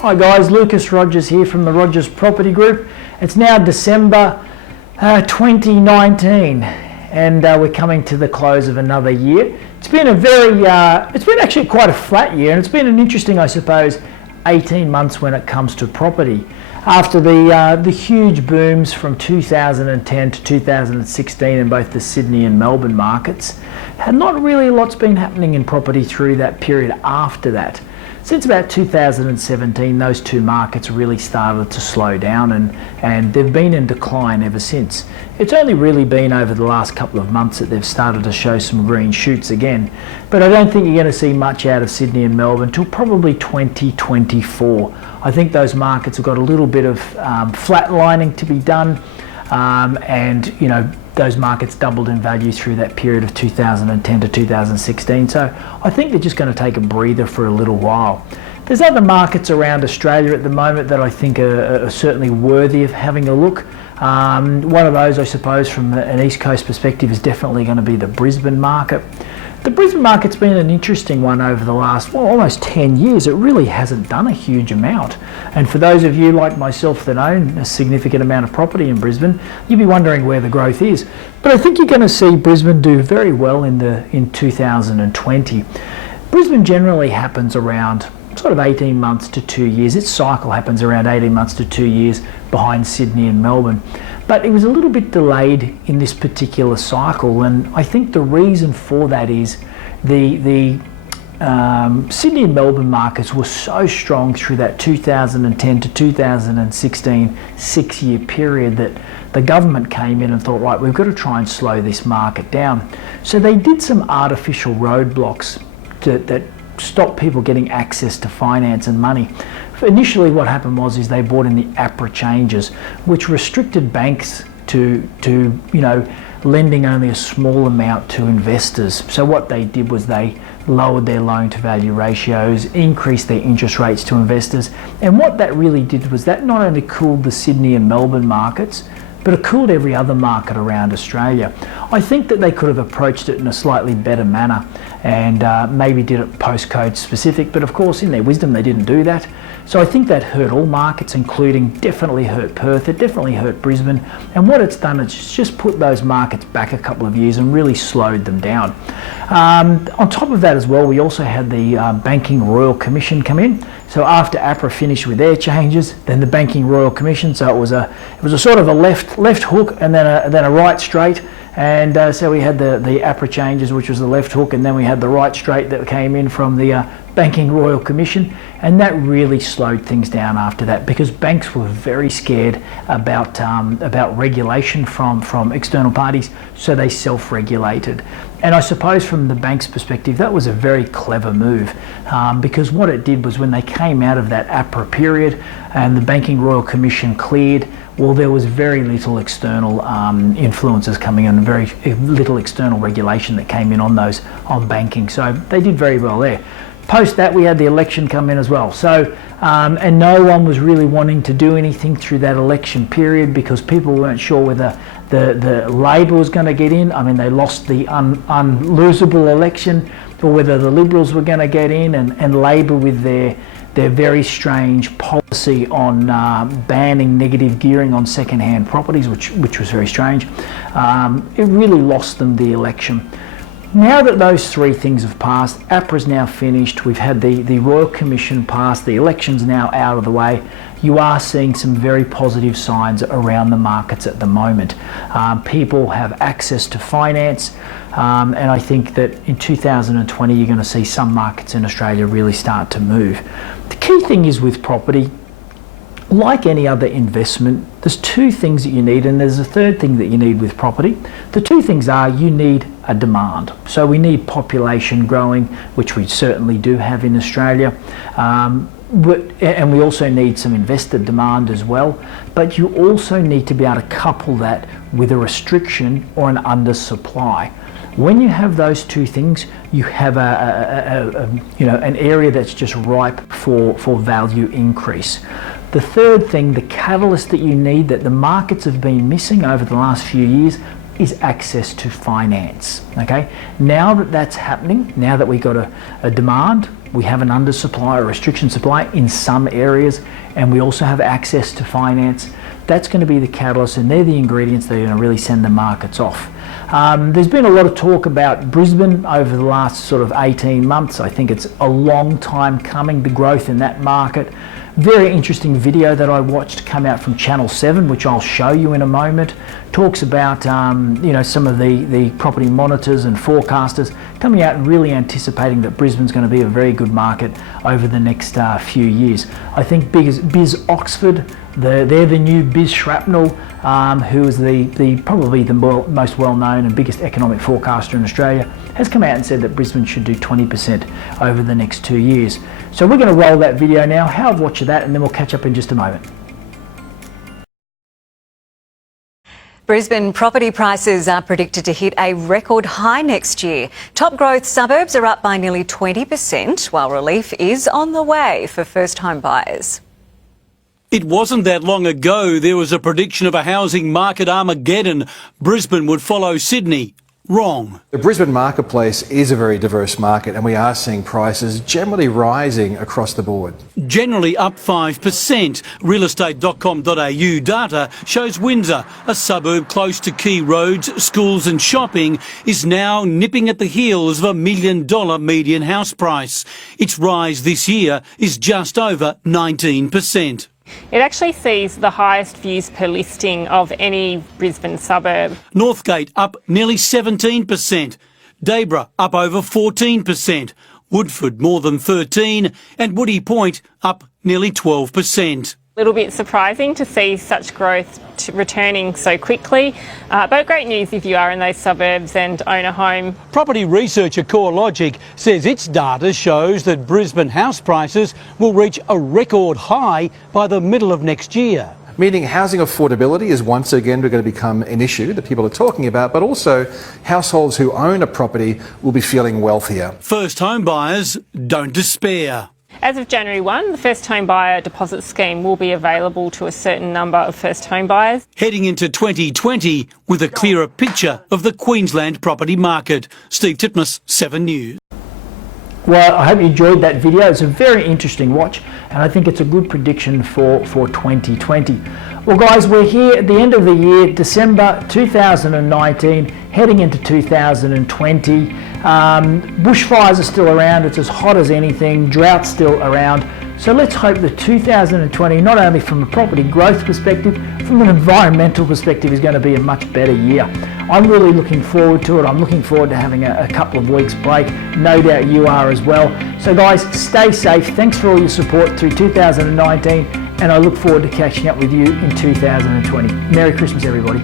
Hi guys, Lucas Rogers here from the Rogers Property Group. It's now December 2019 and we're coming to the close of another year. It's been it's been actually quite a flat year, and it's been an interesting, I suppose, 18 months when it comes to property. After the huge booms from 2010 to 2016 in both the Sydney and Melbourne markets, not really a lot's been happening in property through that period after that. Since about 2017, those two markets really started to slow down, and they've been in decline ever since. It's only really been over the last couple of months that they've started to show some green shoots again. But I don't think you're going to see much out of Sydney and Melbourne until probably 2024. I think those markets have got a little bit of flatlining to be done, and you know, those markets doubled in value through that period of 2010 to 2016. So I think they're just going to take a breather for a little while. There's other markets around Australia at the moment that I think are certainly worthy of having a look. One of those, I suppose, from an East Coast perspective is definitely going to be the Brisbane market. The Brisbane market's been an interesting one over the last, almost 10 years. It really hasn't done a huge amount. And for those of you like myself that own a significant amount of property in Brisbane, you'd be wondering where the growth is. But I think you're going to see Brisbane do very well in 2020. Brisbane generally happens around sort of 18 months to 2 years. Its cycle happens around 18 months to 2 years behind Sydney and Melbourne. But it was a little bit delayed in this particular cycle, and I think the reason for that is the Sydney and Melbourne markets were so strong through that 2010 to 2016 6-year period that the government came in and thought, right, we've got to try and slow this market down. So they did some artificial roadblocks that stopped people getting access to finance and money. Initially what happened was they brought in the APRA changes, which restricted banks to lending only a small amount to investors. So what they did was they lowered their loan to value ratios, increased their interest rates to investors, and what that really did was that not only cooled the Sydney and Melbourne markets, but it cooled every other market around Australia. I think that they could have approached it in a slightly better manner and maybe did it postcode specific, but of course in their wisdom they didn't do that. So I think that hurt all markets, including definitely hurt Perth, it definitely hurt Brisbane, and what it's done is just put those markets back a couple of years and really slowed them down. On top of that as well, we also had the Banking Royal Commission come in. So after APRA finished with their changes, then the Banking Royal Commission, so it was a sort of a left hook and then a right straight. And so we had the APRA changes, which was the left hook, and then we had the right straight that came in from the Banking Royal Commission, and that really slowed things down after that because banks were very scared about regulation from external parties, so they self-regulated. And I suppose from the bank's perspective, that was a very clever move because what it did was when they came out of that APRA period and the Banking Royal Commission cleared, well, there was very little external influences coming in, very little external regulation that came in on banking. So they did very well there. Post that, we had the election come in as well. So, and no one was really wanting to do anything through that election period because people weren't sure whether the Labor was going to get in. I mean, they lost the unlosable election, or whether the Liberals were going to get in, and Labor with their very strange policy on banning negative gearing on second-hand properties, which was very strange. It really lost them the election. Now that those three things have passed, APRA's now finished, we've had the Royal Commission passed, the election's now out of the way, you are seeing some very positive signs around the markets at the moment. People have access to finance, and I think that in 2020 you're going to see some markets in Australia really start to move. The key thing is with property, like any other investment, there's two things that you need, and there's a third thing that you need with property. The two things are you need a demand. So we need population growing, which we certainly do have in Australia, and we also need some investor demand as well. But you also need to be able to couple that with a restriction or an undersupply. When you have those two things, you have an area that's just ripe for value increase. The third thing, the catalyst that you need that the markets have been missing over the last few years, is access to finance. Okay, now that that's happening, now that we got a demand, we have an undersupply or restriction supply in some areas, and we also have access to finance. That's going to be the catalyst, and they're the ingredients that are going to really send the markets off. There's been a lot of talk about Brisbane over the last sort of 18 months. I think it's a long time coming, the growth in that market. Very interesting video that I watched come out from Channel 7, which I'll show you in a moment. Talks about some of the property monitors and forecasters coming out and really anticipating that Brisbane's going to be a very good market over the next few years. I think Biz Oxford, they're the new Biz Shrapnel, who is probably the most well-known and biggest economic forecaster in Australia, has come out and said that Brisbane should do 20% over the next 2 years. So we're going to roll that video now. Have a watch of that, and then we'll catch up in just a moment. Brisbane property prices are predicted to hit a record high next year. Top growth suburbs are up by nearly 20%, while relief is on the way for first-home buyers. It wasn't that long ago there was a prediction of a housing market Armageddon. Brisbane would follow Sydney. Wrong. The Brisbane marketplace is a very diverse market, and we are seeing prices generally rising across the board. Generally up 5%. Realestate.com.au data shows Windsor, a suburb close to key roads, schools and shopping, is now nipping at the heels of $1 million median house price. Its rise this year is just over 19%. It actually sees the highest views per listing of any Brisbane suburb. Northgate up nearly 17%. Daybra up over 14%. Woodford more than 13%. And Woody Point up nearly 12%. A little bit surprising to see such growth returning so quickly, but great news if you are in those suburbs and own a home. Property researcher CoreLogic says its data shows that Brisbane house prices will reach a record high by the middle of next year. Meaning housing affordability is once again going to become an issue that people are talking about, but also households who own a property will be feeling wealthier. First home buyers don't despair. As of January 1, the First Home Buyer Deposit Scheme will be available to a certain number of first home buyers. Heading into 2020 with a clearer picture of the Queensland property market. Steve Titmus, 7 News. Well, I hope you enjoyed that video. It's a very interesting watch, and I think it's a good prediction for 2020. Well, guys, we're here at the end of the year, December 2019, heading into 2020. Bushfires are still around. It's as hot as anything. Drought's still around. So let's hope that 2020, not only from a property growth perspective, from an environmental perspective, is going to be a much better year. I'm really looking forward to it. I'm looking forward to having a couple of weeks break. No doubt you are as well. So guys, stay safe. Thanks for all your support through 2019, and I look forward to catching up with you in 2020. Merry Christmas, everybody.